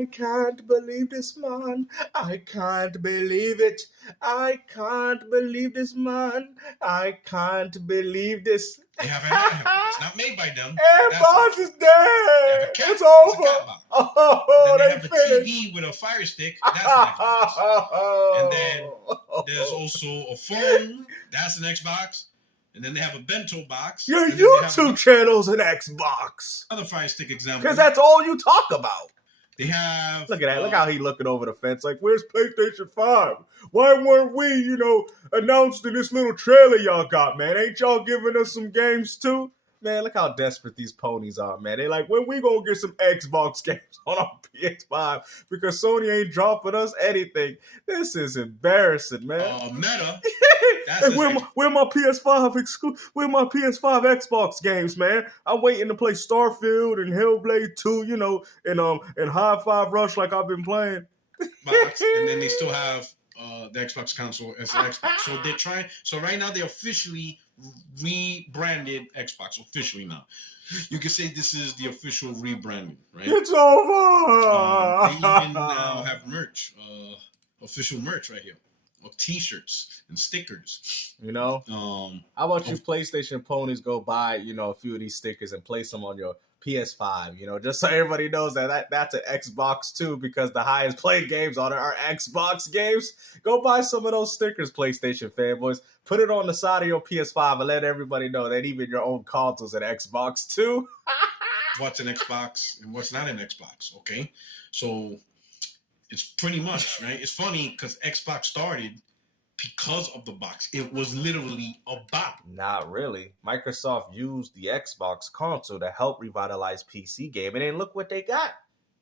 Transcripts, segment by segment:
I can't believe this, man. I can't believe it. I can't believe this, man. I can't believe this. They have a handheld. It's not made by them. Xbox is They have a dead. cat. It's over. It's a cat box. Oh, Then they they have a finished. TV with a Fire Stick. That's an Xbox. And then there's also a phone. That's an Xbox. And then they have a bento box. Your and then they have YouTube channel's an Xbox. another Fire Stick example. Because that's all you talk about. They have... Look at that. Look how he looking over the fence. Like, where's PlayStation 5? Why weren't we, announced in this little trailer y'all got, man? Ain't y'all giving us some games too? Man, look how desperate these ponies are, man. They like, when we gonna get some Xbox games on our PS5? Because Sony ain't dropping us anything. This is embarrassing, man. Meta. Hey, where my PS5 where my PS5 Xbox games, man? I'm waiting to play Starfield and Hellblade 2, and High Five Rush like I've been playing. Box, and then they still have the Xbox console as an Xbox. So they're trying. So right now they officially rebranded Xbox officially now. You can say this is the official rebranding, right? It's over. They even now have merch, official merch right here, of T-shirts and stickers. How about you PlayStation ponies go buy, a few of these stickers and place them on your PS5, just so everybody knows that's an Xbox too, because the highest played games on it are Xbox games. Go buy some of those stickers, PlayStation fanboys. Put it on the side of your PS5 and let everybody know that even your own console's an Xbox too. What's an Xbox and what's not an Xbox, okay? So it's pretty much, right? It's funny because Xbox started because of the box. It was literally a box. Not really. Microsoft used the Xbox console to help revitalize PC gaming, and look what they got.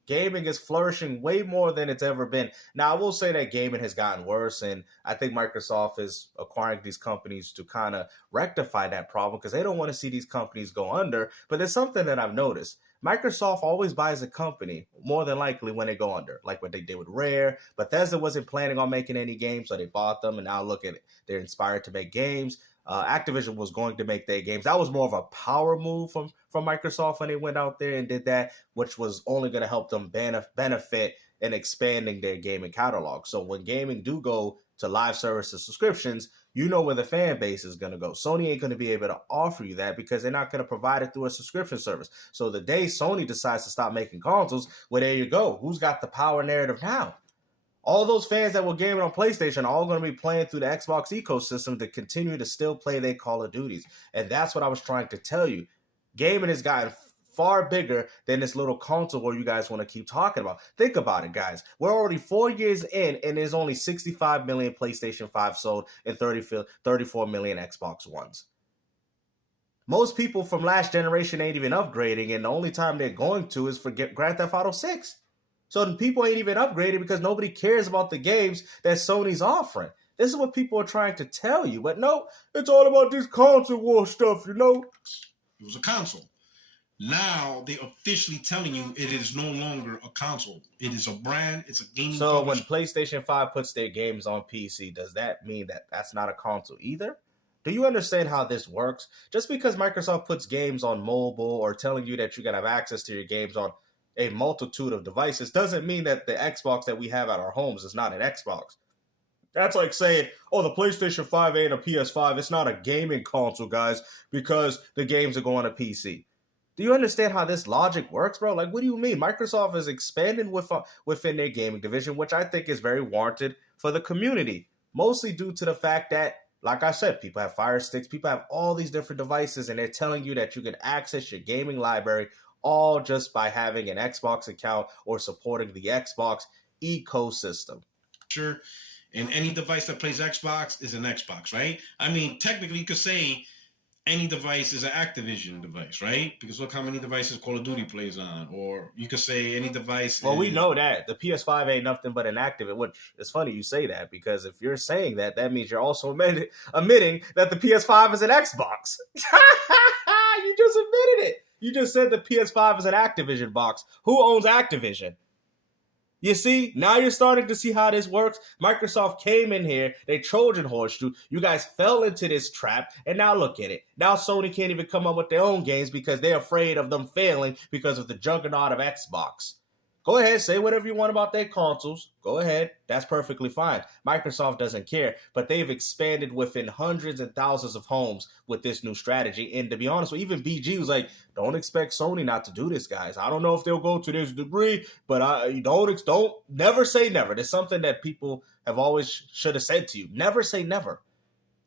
Gaming is flourishing way more than it's ever been. Now, I will say that gaming has gotten worse, and I think Microsoft is acquiring these companies to kind of rectify that problem because they don't want to see these companies go under. But there's something that I've noticed. Microsoft always buys a company, more than likely, when they go under, like what they did with Rare. Bethesda wasn't planning on making any games, so they bought them, and now look at it. They're inspired to make games. Activision was going to make their games. That was more of a power move from Microsoft when they went out there and did that, which was only going to help them benefit in expanding their gaming catalog. So when gaming do go to live services subscriptions, you know where the fan base is going to go. Sony ain't going to be able to offer you that because they're not going to provide it through a subscription service. So the day Sony decides to stop making consoles, well, there you go. Who's got the power narrative now? All those fans that were gaming on PlayStation are all going to be playing through the Xbox ecosystem to continue to still play their Call of Duties. And that's what I was trying to tell you. Gaming has gotten far bigger than this little console where you guys want to keep talking about. Think about it, guys. We're already 4 years in, and there's only 65 million PlayStation 5 sold and 34 million Xbox Ones. Most people from last generation ain't even upgrading, and the only time they're going to is for Grand Theft Auto 6. So the people ain't even upgrading because nobody cares about the games that Sony's offering. This is what people are trying to tell you. But no, it's all about this console war stuff, It was a console. Now they're officially telling you it is no longer a console. It is a brand. It's a gaming. So when PlayStation 5 puts their games on PC, does that mean that that's not a console either? Do you understand how this works? Just because Microsoft puts games on mobile or telling you that you're going to have access to your games on a multitude of devices doesn't mean that the Xbox that we have at our homes is not an Xbox. That's like saying, oh, the PlayStation 5 ain't a PS5. It's not a gaming console, guys, because the games are going to PC. Do you understand how this logic works, bro? Like, what do you mean? Microsoft is expanding within their gaming division, which I think is very warranted for the community, mostly due to the fact that, like I said, people have Fire Sticks, people have all these different devices, and they're telling you that you can access your gaming library all just by having an Xbox account or supporting the Xbox ecosystem. Sure. And any device that plays Xbox is an Xbox, right? I mean, technically you could say any device is an Activision device, right? Because look how many devices Call of Duty plays on. Or you could say any device. Well, we know that. The PS5 ain't nothing but an Activision, which is funny you say that, because if you're saying that, that means you're also admitting that the PS5 is an Xbox. You just admitted it. You just said the PS5 is an Activision box. Who owns Activision? You see, now you're starting to see how this works. Microsoft came in here, they Trojan horsed you. You guys fell into this trap, and now look at it. Now Sony can't even come up with their own games because they're afraid of them failing because of the juggernaut of Xbox. Go ahead, say whatever you want about their consoles. Go ahead. That's perfectly fine. Microsoft doesn't care, but they've expanded within hundreds and thousands of homes with this new strategy. And to be honest, even BG was like, don't expect Sony not to do this, guys. I don't know if they'll go to this degree, but I don't never say never. There's something that people have always should have said to you. Never say never.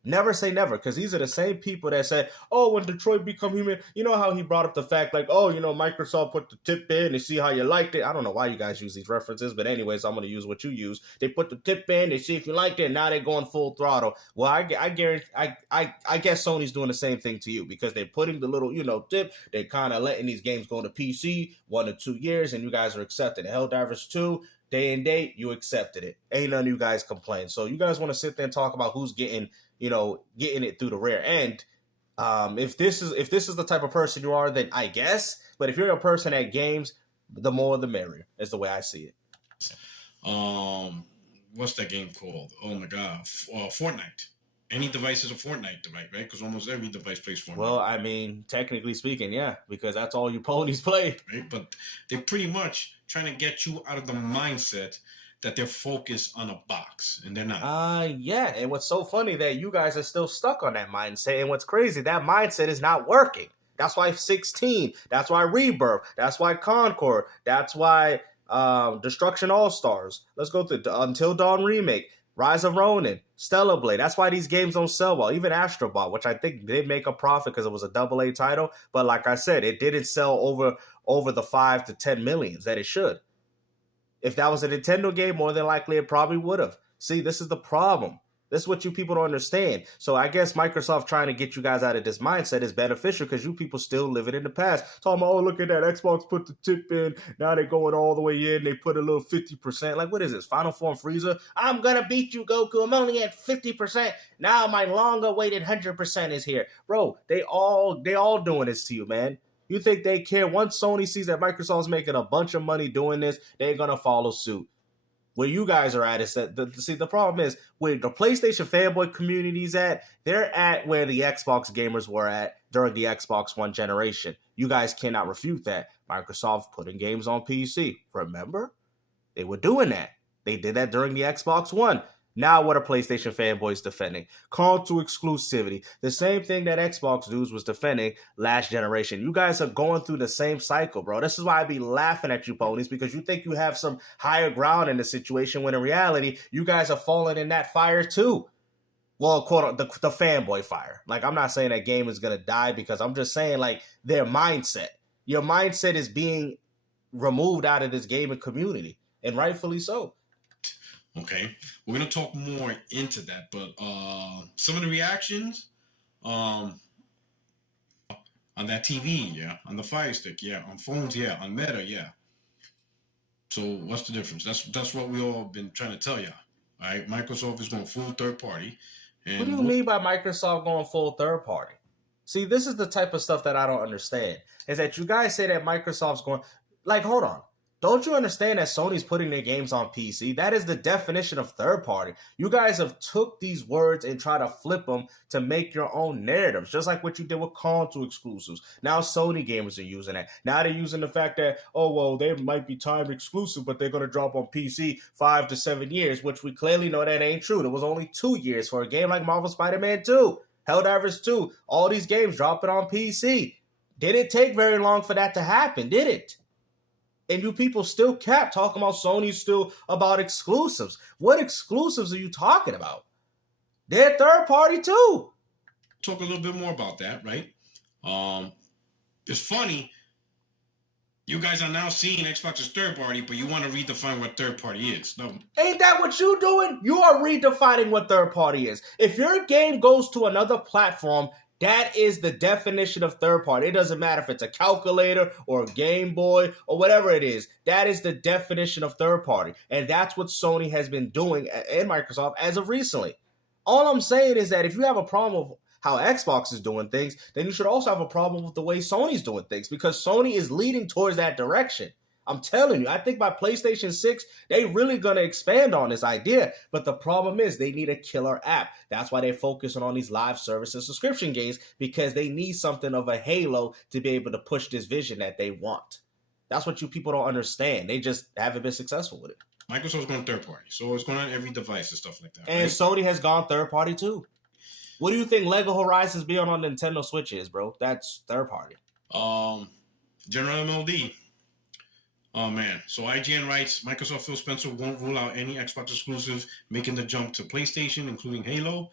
Never say never, because these are the same people that said, oh, when Detroit become human, you know how he brought up the fact like, oh, Microsoft put the tip in and see how you liked it. I don't know why you guys use these references, but anyways, I'm going to use what you use. They put the tip in, they see if you liked it, and now they're going full throttle. Well, I guarantee, I guess Sony's doing the same thing to you, because they're putting the little, tip. They're kind of letting these games go to PC 1 to 2 years, and you guys are accepting it. Helldivers 2, day and date, you accepted it. Ain't none of you guys complain. So you guys want to sit there and talk about who's getting it through the rear end. If this is the type of person you are, then I guess. But if you're a person at games, the more the merrier is the way I see it. What's that game called? Oh my God, Fortnite. Any device is a Fortnite device, right? Because almost every device plays Fortnite. Well, I mean, technically speaking, yeah, because that's all you ponies play. Right? But they're pretty much trying to get you out of the mindset that they're focused on a box, and they're not. Yeah, and what's so funny that you guys are still stuck on that mindset, and what's crazy, that mindset is not working. That's why 16, that's why Rebirth, that's why Concord, that's why Destruction All-Stars. Let's go through Until Dawn Remake, Rise of Ronin, Stellar Blade. That's why these games don't sell well. Even Astrobot, which I think did make a profit because it was a AA title, but like I said, it didn't sell over the 5 to 10 millions that it should. If that was a Nintendo game, more than likely it probably would have. See, this is the problem. This is what you people don't understand. So I guess Microsoft trying to get you guys out of this mindset is beneficial because you people still living in the past. Talking about, oh, look at that. Xbox put the tip in. Now they're going all the way in. They put a little 50%. Like, what is this? Final Form Frieza? I'm going to beat you, Goku. I'm only at 50%. Now my long-awaited 100% is here. Bro, they all doing this to you, man. You think they care? Once Sony sees that Microsoft's making a bunch of money doing this, they're going to follow suit. Where you guys are at is that, the problem is, where the PlayStation fanboy community's at, they're at where the Xbox gamers were at during the Xbox One generation. You guys cannot refute that. Microsoft putting games on PC. Remember? They were doing that. They did that during the Xbox One. Now what are PlayStation fanboys defending? Console exclusivity. The same thing that Xbox dudes was defending last generation. You guys are going through the same cycle, bro. This is why I be laughing at you ponies, because you think you have some higher ground in the situation when in reality, you guys are falling in that fire too. Well, quote, the fanboy fire. Like, I'm not saying that game is going to die, because I'm just saying, like, their mindset. Your mindset is being removed out of this gaming community, and rightfully so. Okay, we're gonna talk more into that, but some of the reactions on that TV, yeah, on the Fire Stick, yeah, on phones, yeah, on Meta, yeah. So what's the difference? That's what we all been trying to tell you. All right, Microsoft is going full third party. And what do you mean by Microsoft going full third party? See, this is the type of stuff that I don't understand. Is that you guys say that Microsoft's going, like, hold on. Don't you understand that Sony's putting their games on PC? That is the definition of third party. You guys have took these words and try to flip them to make your own narratives, just like what you did with console exclusives. Now Sony gamers are using that. Now they're using the fact that, oh, well, they might be timed exclusive, but they're going to drop on PC 5 to 7 years, which we clearly know that ain't true. There was only 2 years for a game like Marvel Spider-Man 2, Helldivers 2. All these games dropping on PC. Didn't take very long for that to happen, did it? And you people still kept talking about Sony's still about exclusives. What exclusives are you talking about? They're third party too. Talk a little bit more about that, right? It's funny. You guys are now seeing Xbox as third party, but you want to redefine what third party is. No. Ain't that what you doing? You are redefining what third party is. If your game goes to another platform, that is the definition of third party. It doesn't matter if it's a calculator or a Game Boy or whatever it is. That is the definition of third party. And that's what Sony has been doing, and Microsoft, as of recently. All I'm saying is that if you have a problem with how Xbox is doing things, then you should also have a problem with the way Sony's doing things, because Sony is leading towards that direction. I'm telling you, I think by PlayStation 6, they really going to expand on this idea. But the problem is they need a killer app. That's why they're focusing on these live service and subscription games, because they need something of a halo to be able to push this vision that they want. That's what you people don't understand. They just haven't been successful with it. Microsoft's going third party, so it's going on every device and stuff like that. And right? Sony has gone third party too. What do you think Lego Horizons being on Nintendo Switch is, bro? That's third party. General MLD. Oh man. So IGN writes, Microsoft Phil Spencer won't rule out any Xbox exclusives making the jump to PlayStation, including Halo.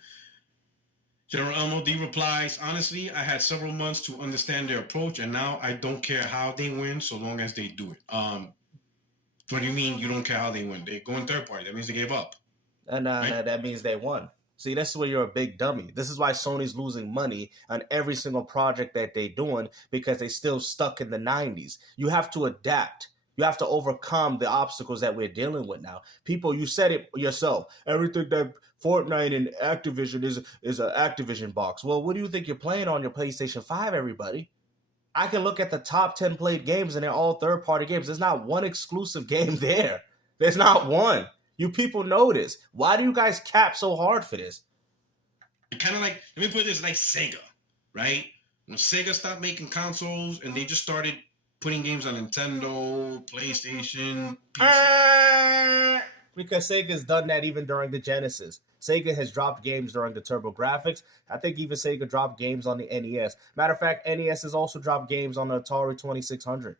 General MLD replies, honestly, I had several months to understand their approach, and now I don't care how they win so long as they do it. What do you mean you don't care how they win? They go in third party. That means they gave up. And right? That means they won. See, this is where you're a big dummy. This is why Sony's losing money on every single project that they're doing, because they still stuck in the 90s. You have to adapt. You have to overcome the obstacles that we're dealing with now. People, you said it yourself. Everything that Fortnite and Activision is an Activision box. Well, what do you think you're playing on your PlayStation 5, everybody? I can look at the top 10 played games, and they're all third-party games. There's not one exclusive game there. There's not one. You people know this. Why do you guys cap so hard for this? Kind of like, let me put this like Sega, right? When Sega stopped making consoles and they just started putting games on Nintendo, PlayStation, PC. Because Sega's done that even during the Genesis. Sega has dropped games during the TurboGrafx. I think even Sega dropped games on the NES. Matter of fact, NES has also dropped games on the Atari 2600.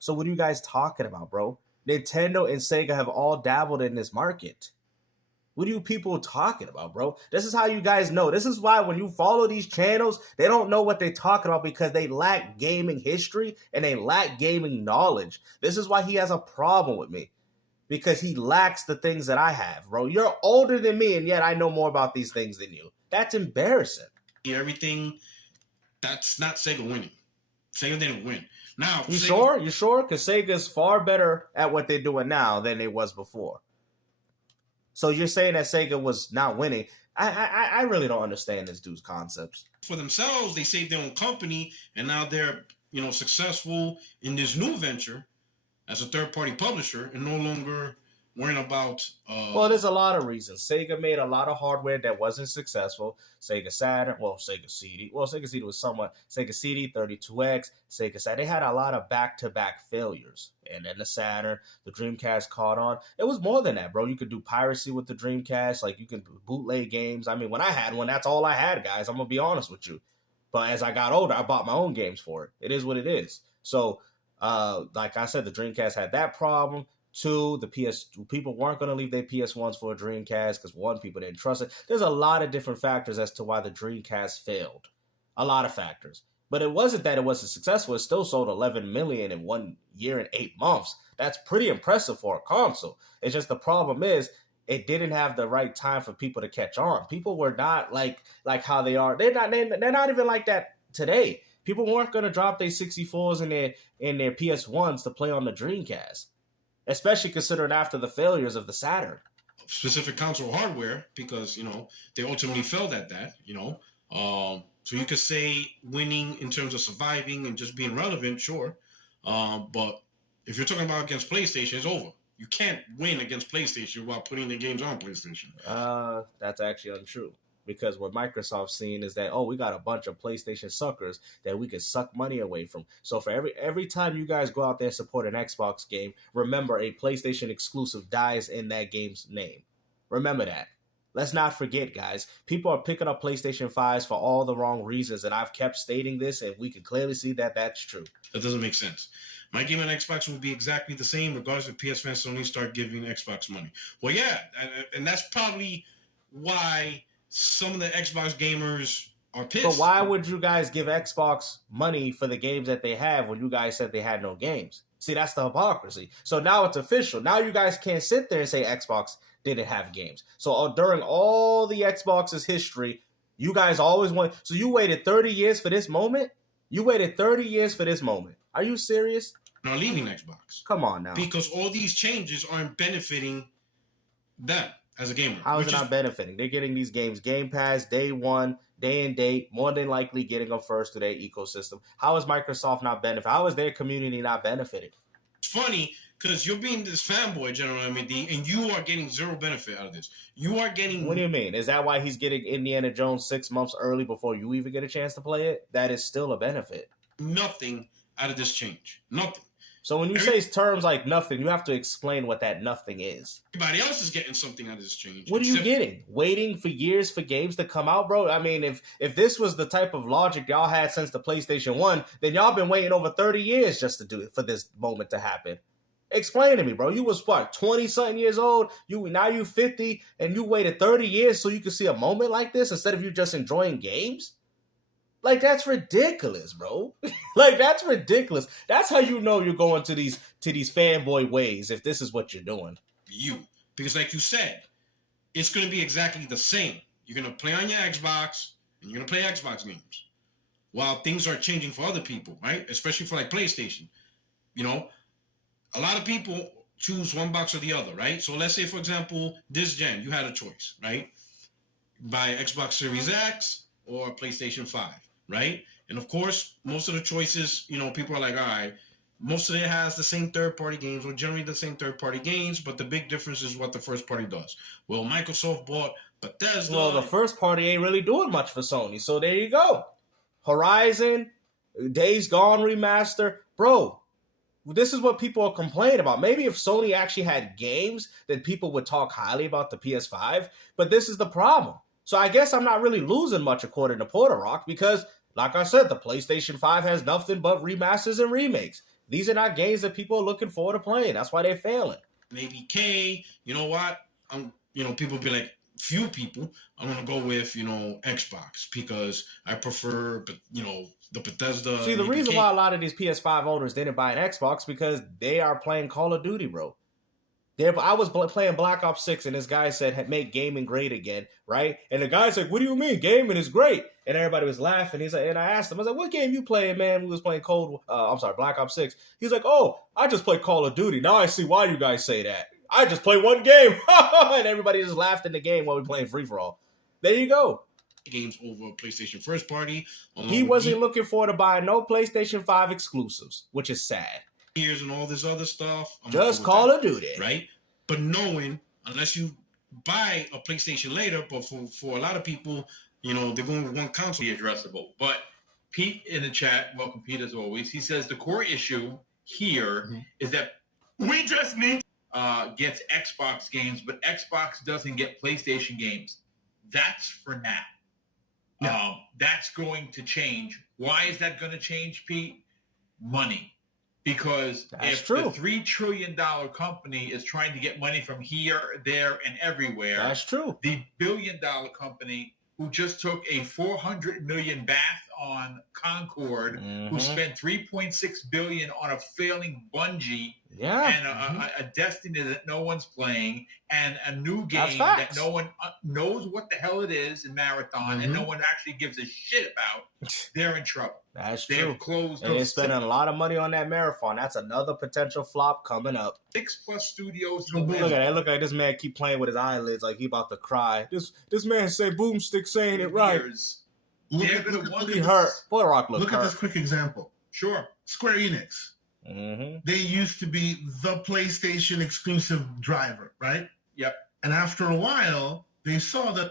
So what are you guys talking about, bro? Nintendo and Sega have all dabbled in this market. What are you people talking about, bro? This is how you guys know. This is why when you follow these channels, they don't know what they're talking about because they lack gaming history and they lack gaming knowledge. This is why he has a problem with me. Because he lacks the things that I have, bro. You're older than me, and yet I know more about these things than you. That's embarrassing. Everything, that's not Sega winning. Sega didn't win. Now, you sure? You sure? Because Sega's far better at what they're doing now than they was before. So you're saying that Sega was not winning. I really don't understand this dude's concepts. For themselves, they saved their own company, and now they're successful in this new venture as a third-party publisher and no longer worrying about... Well, there's a lot of reasons. Sega made a lot of hardware that wasn't successful. Sega Saturn, Sega CD. Sega CD was somewhat... Sega CD, 32X, Sega Saturn. They had a lot of back-to-back failures. And then the Saturn, the Dreamcast caught on. It was more than that, bro. You could do piracy with the Dreamcast. Like, you can bootleg games. I mean, when I had one, that's all I had, guys. I'm going to be honest with you. But as I got older, I bought my own games for it. It is what it is. So... like I said, the Dreamcast had that problem. 2, the people weren't going to leave their PS1s for a Dreamcast because 1, people didn't trust it. There's a lot of different factors as to why the Dreamcast failed. A lot of factors. But it wasn't that it wasn't successful. It still sold 11 million in 1 year and 8 months. That's pretty impressive for a console. It's just the problem is it didn't have the right time for people to catch on. People were not like how they are. They're not even like that today. People weren't going to drop their 64s and their PS1s to play on the Dreamcast, especially considering after the failures of the Saturn. Specific console hardware, because, they ultimately failed at that, So you could say winning in terms of surviving and just being relevant, sure. But if you're talking about against PlayStation, it's over. You can't win against PlayStation while putting the games on PlayStation. That's actually untrue. Because what Microsoft's seeing is that, we got a bunch of PlayStation suckers that we can suck money away from. So for every time you guys go out there and support an Xbox game, remember a PlayStation exclusive dies in that game's name. Remember that. Let's not forget, guys. People are picking up PlayStation 5s for all the wrong reasons, and I've kept stating this, and we can clearly see that that's true. That doesn't make sense. My game on Xbox will be exactly the same, regardless if PS fans only start giving Xbox money. Well, yeah, and that's probably why some of the Xbox gamers are pissed. But why would you guys give Xbox money for the games that they have when you guys said they had no games? See, that's the hypocrisy. So now it's official. Now you guys can't sit there and say Xbox didn't have games. So during all the Xbox's history, you guys always want... So you waited 30 years for this moment? You waited 30 years for this moment. Are you serious? Not leaving Xbox. Come on now. Because all these changes aren't benefiting them as a gamer. How is it not benefiting? They're getting these games Game Pass, day one, day and date, more than likely getting them first to their ecosystem. How is Microsoft not benefiting? How is their community not benefiting? It's funny because you're being this fanboy, General MD, and you are getting zero benefit out of this. You are getting... What do you mean? Is that why he's getting Indiana Jones 6 months early before you even get a chance to play it? That is still a benefit. Nothing out of this change. Nothing. So when you say terms like nothing, you have to explain what that nothing is. Everybody else is getting something out of this change. What are you getting? Waiting for years for games to come out, bro? I mean, if this was the type of logic y'all had since the PlayStation 1, then y'all been waiting over 30 years just to do it, for this moment to happen. Explain to me, bro. You was what, 20-something years old? Now you 50, and you waited 30 years so you could see a moment like this instead of you just enjoying games? Like, that's ridiculous, bro. Like, that's ridiculous. That's how you know you're going to these fanboy ways if this is what you're doing. Because like you said, it's going to be exactly the same. You're going to play on your Xbox, and you're going to play Xbox games. While things are changing for other people, right? Especially for like PlayStation. You know, a lot of people choose one box or the other, right? So let's say, for example, this gen, you had a choice, right? Buy Xbox Series X or PlayStation 5, right? And of course, most of the choices, you know, people are like, all right, most of it has the same third-party games, or generally the same third-party games, but the big difference is what the first party does. Well, Microsoft bought Bethesda. Well, the first party ain't really doing much for Sony, so there you go. Horizon, Days Gone remaster. Bro, this is what people are complaining about. Maybe if Sony actually had games, then people would talk highly about the PS5, but this is the problem. So I guess I'm not really losing much according to Puerto Rock because, like I said, the PlayStation 5 has nothing but remasters and remakes. These are not games that people are looking forward to playing. That's why they're failing. Maybe K, you know what? People be like, few people, I'm going to go with, Xbox because I prefer, the Bethesda. See, the reason why a lot of these PS5 owners didn't buy an Xbox because they are playing Call of Duty, bro. I was playing Black Ops 6 and this guy said, make gaming great again, right? And the guy's like, what do you mean? Gaming is great. And everybody was laughing. He's like, and I asked him, I was like, what game you playing, man? We was playing Black Ops 6. He's like, oh, I just play Call of Duty. Now I see why you guys say that. I just play one game. And everybody just laughed in the game while we playing free-for-all. There you go. Games over PlayStation first party. He wasn't looking forward to buying no PlayStation 5 exclusives, which is sad. Years and all this other stuff. Just Call of Duty. Right? But knowing, unless you buy a PlayStation later, but for a lot of people, they're going with one console. Be addressable. But Pete in the chat, welcome Pete as always, he says the core issue here is that we just need gets Xbox games, but Xbox doesn't get PlayStation games. That's for now. No. That's going to change. Why is that going to change, Pete? Money. Because if the $3 trillion company is trying to get money from here, there, and everywhere, that's true. The billion-dollar company who just took a $400 million bath on Concord, who spent $3.6 billion on a failing Bungie, and a Destiny that no one's playing, and a new game that no one knows what the hell it is in Marathon, and no one actually gives a shit about, they're in trouble. That's they true. Have closed and they're spending a lot of money on that Marathon. That's another potential flop coming up. 6+ studios. Look at that. Look at this man keep playing with his eyelids like he about to cry. This man say Boomstick saying it right. They're going to want to hurt. Boy, Rock look at this quick example. Sure. Square Enix. They used to be the PlayStation exclusive driver, right? Yep. And after a while, they saw that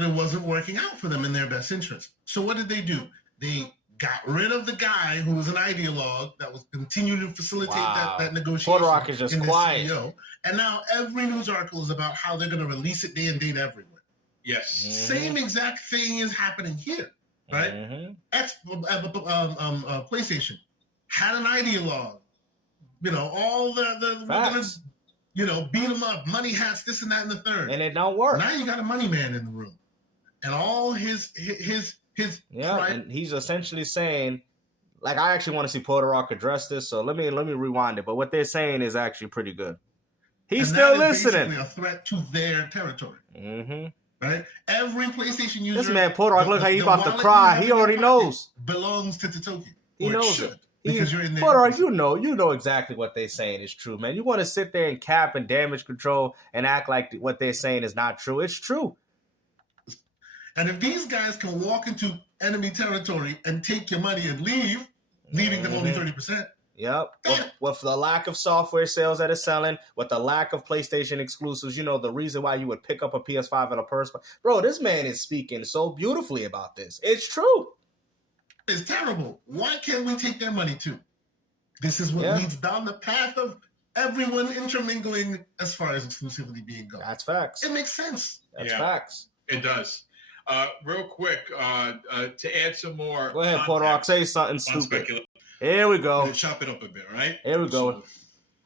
it wasn't working out for them in their best interest. So what did they do? They got rid of the guy who was an ideologue that was continuing to facilitate that negotiation. Puerto Rock is just quiet. CEO. And now every news article is about how they're going to release it day and date everywhere. Yes. Same exact thing is happening here, right? PlayStation had an ideologue. All the Facts. we're gonna, beat them up, money hats, this and that and the third. And it don't work. Now you got a money man in the room. And all his and he's essentially saying, like, I actually want to see Puerto Rock address this, so let me rewind it. But what they're saying is actually pretty good. He's still listening. Basically a threat to their territory. Right? Every PlayStation user. This man Puerto Rock look like he about to cry. He already knows. Belongs to Totoki. He knows it. Because you're in there. Puerto Rock, you know exactly what they're saying is true, man. You want to sit there and cap and damage control and act like what they're saying is not true. It's true. And if these guys can walk into enemy territory and take your money and leaving them only 30%. Yep. With the lack of software sales that is selling, with the lack of PlayStation exclusives, the reason why you would pick up a PS5 and a person. Bro, this man is speaking so beautifully about this. It's true. It's terrible. Why can't we take their money too? This is what Yeah. leads down the path of everyone intermingling as far as exclusivity being goes. That's facts. It makes sense. That's Yeah. facts. It does. Real quick, to add some more. Go ahead, Puerto Rock. Say something On stupid. speculation. Here we We're go. gonna chop it up a bit, right? Here we go. So,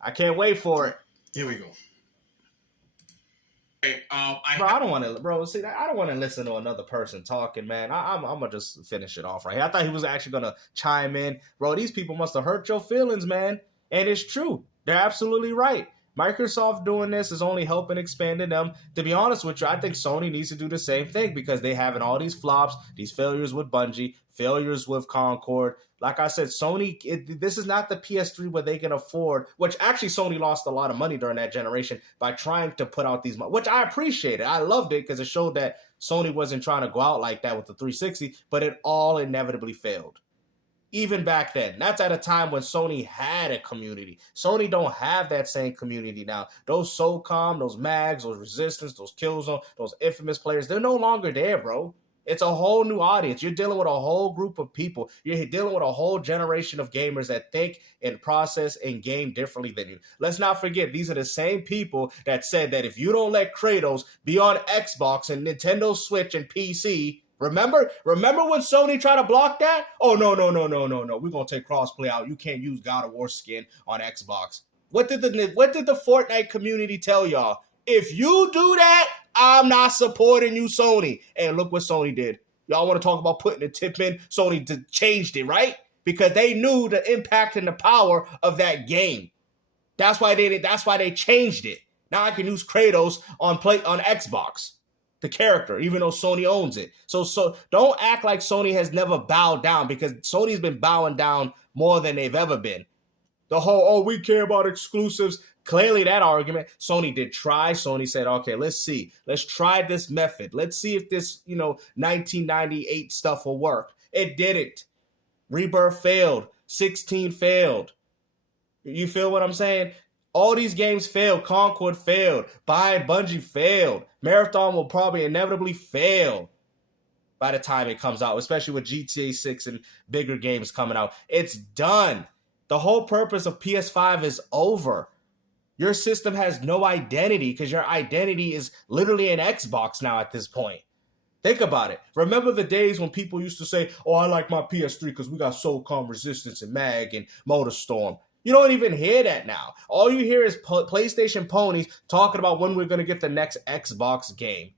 I can't wait for it. here we go. Okay, Bro, I don't want to, bro. See, I don't want to listen to another person talking, man. I'm gonna just finish it off right here. I thought he was actually gonna chime in, bro. These people must have hurt your feelings, man. And it's true. They're absolutely right. Microsoft doing this is only helping expanding them. To be honest with you, I think Sony needs to do the same thing because they having all these flops, these failures with Bungie, failures with Concord. Like I said, Sony, this is not the PS3 where they can afford, which actually Sony lost a lot of money during that generation by trying to put out these, which I appreciated. I loved it because it showed that Sony wasn't trying to go out like that with the 360, but it all inevitably failed. Even back then, that's at a time when Sony had a community. Sony don't have that same community now. Those SOCOM, those MAGs, those Resistance, those Killzone, those Infamous players, they're no longer there, bro. It's a whole new audience. You're dealing with a whole group of people. You're dealing with a whole generation of gamers that think and process and game differently than you. Let's not forget, these are the same people that said that if you don't let Kratos be on Xbox and Nintendo Switch and PC, remember when Sony tried to block that? Oh, no. We're going to take crossplay out. You can't use God of War skin on Xbox. What did the Fortnite community tell y'all? If you do that, I'm not supporting you, Sony. And look what Sony did. Y'all want to talk about putting a tip in? Sony changed it, right? Because they knew the impact and the power of that game. That's why they changed it. Now I can use Kratos on Xbox, the character, even though Sony owns it. So don't act like Sony has never bowed down, because Sony's been bowing down more than they've ever been. The whole, we care about exclusives. Clearly that argument, Sony did try. Sony said, okay, let's see. Let's try this method. Let's see if this, 1998 stuff will work. It didn't. Rebirth failed. 16 failed. You feel what I'm saying? All these games failed. Concord failed. Buying Bungie failed. Marathon will probably inevitably fail by the time it comes out, especially with GTA 6 and bigger games coming out. It's done. The whole purpose of PS5 is over. Your system has no identity because your identity is literally an Xbox now at this point. Think about it. Remember the days when people used to say, oh, I like my PS3 because we got SOCOM, Resistance, and MAG, and MotorStorm. You don't even hear that now. All you hear is PlayStation ponies talking about when we're going to get the next Xbox game.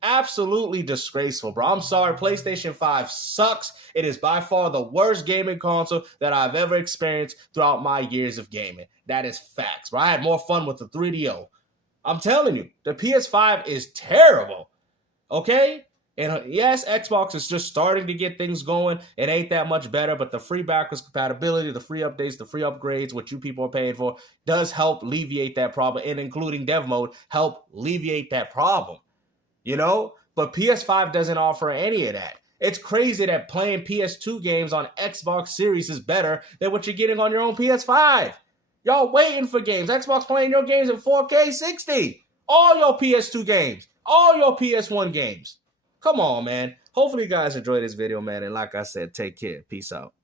Absolutely disgraceful, bro. I'm sorry. PlayStation 5 sucks. It is by far the worst gaming console that I've ever experienced throughout my years of gaming. That is facts, bro. I had more fun with the 3DO. I'm telling you, the PS5 is terrible. Okay? And yes, Xbox is just starting to get things going. It ain't that much better, but the free backwards compatibility, the free updates, the free upgrades, what you people are paying for, does help alleviate that problem, and including dev mode, help alleviate that problem. But PS5 doesn't offer any of that. It's crazy that playing PS2 games on Xbox Series is better than what you're getting on your own PS5. Y'all waiting for games. Xbox playing your games in 4K 60. All your PS2 games. All your PS1 games. Come on, man. Hopefully you guys enjoyed this video, man. And like I said, take care. Peace out.